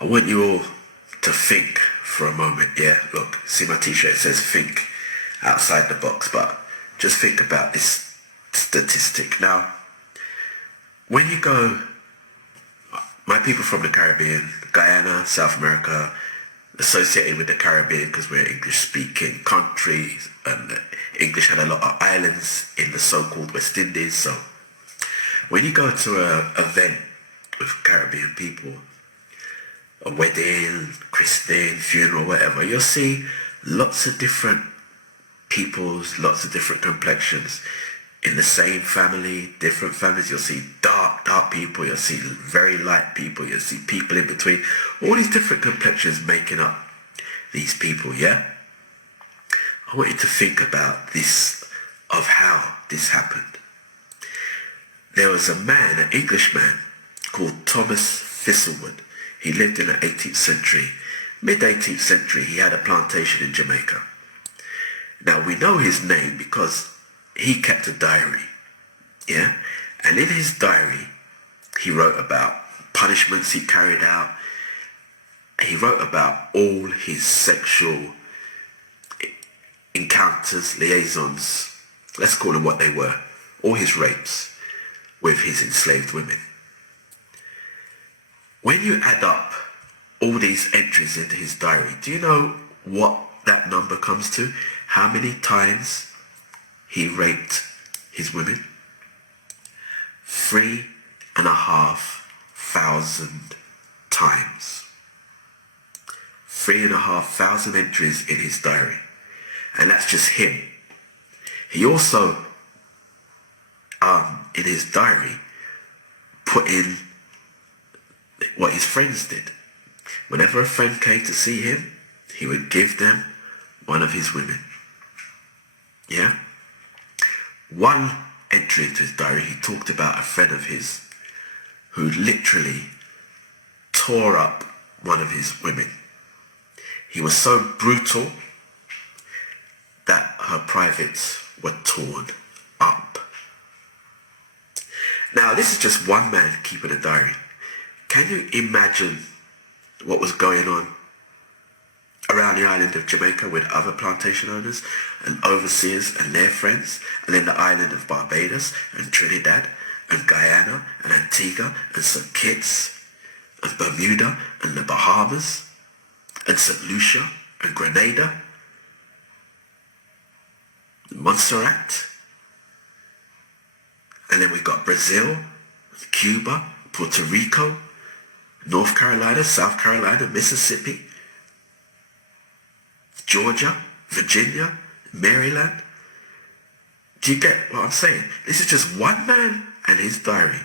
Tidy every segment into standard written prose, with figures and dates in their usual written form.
I want you all to think for a moment, yeah? Look, see my t-shirt, it says think outside the box, but just think about this statistic. Now, when you go, my people from the Caribbean, Guyana, South America, associated with the Caribbean because we're English-speaking countries, and English had a lot of islands in the so-called West Indies. So when you go to an event with Caribbean people, a wedding, christening, funeral, whatever, you'll see lots of different peoples, lots of different complexions. In the same family, different families, you'll see dark people, you'll see very light people, you'll see people in between. All these different complexions making up these people, yeah? I want you to think about this, of how this happened. There was a man, an Englishman, called Thomas Thistlewood. He lived in the 18th century. Mid-18th century, he had a plantation in Jamaica. Now, we know his name because he kept a diary, yeah? And in his diary, he wrote about punishments he carried out. He wrote about all his sexual encounters, liaisons, let's call them what they were, all his rapes with his enslaved women. When you add up all these entries into his diary, do you know what that number comes to? How many times he raped his women? 3,500 times. 3,500 entries in his diary. And that's just him. He also, in his diary, put in what his friends did. Whenever a friend came to see him, he would give them one of his women. Yeah? One entry into his diary, he talked about a friend of his who literally tore up one of his women. He was so brutal that her privates were torn up. Now, this is just one man keeping a diary. Can you imagine what was going on around the island of Jamaica with other plantation owners and overseers and their friends, and then the island of Barbados and Trinidad and Guyana and Antigua and St. Kitts and Bermuda and the Bahamas and St. Lucia and Grenada, Montserrat, and then we got Brazil, Cuba, Puerto Rico, North Carolina, South Carolina, Mississippi, Georgia, Virginia, Maryland. Do you get what I'm saying? This is just one man and his diary.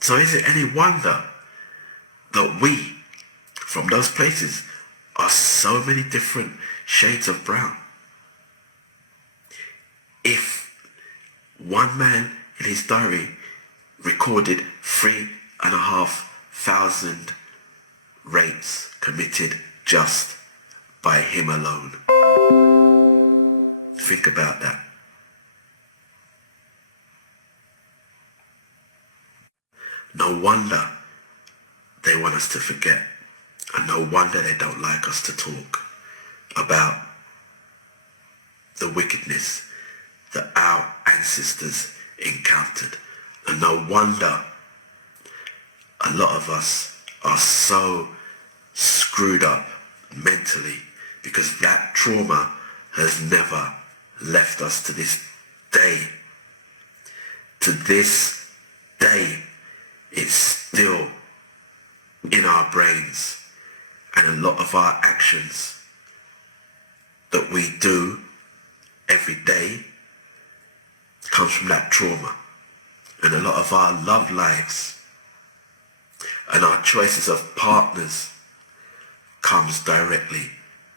So is it any wonder that we, from those places, are so many different shades of brown? If one man in his diary recorded 3,500 rapes committed just by him alone. Think about that. No wonder they want us to forget, and no wonder they don't like us to talk about the wickedness that our ancestors encountered. And no wonder a lot of us are so screwed up mentally, because that trauma has never left us to this day. To this day, it's still in our brains, and a lot of our actions that we do every day comes from that trauma. And a lot of our love lives and our choices of partners comes directly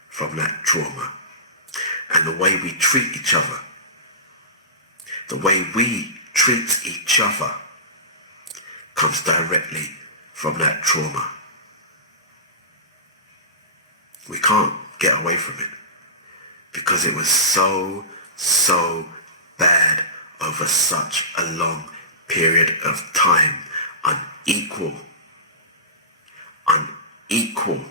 from that trauma. And the way we treat each other, the way we treat each other comes directly from that trauma. We can't get away from it because it was so bad over such a long period of time unequal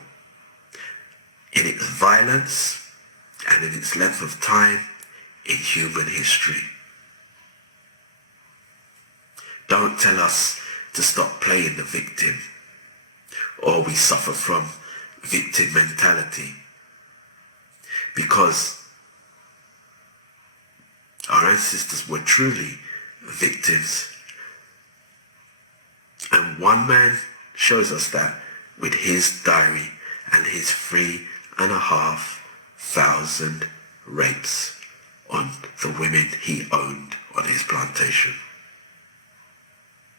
in its violence and in its length of time in human history. Don't tell us to stop playing the victim, or we suffer from victim mentality, because our ancestors were truly victims. And one man shows us that with his diary and his 3,500 rapes on the women he owned on his plantation.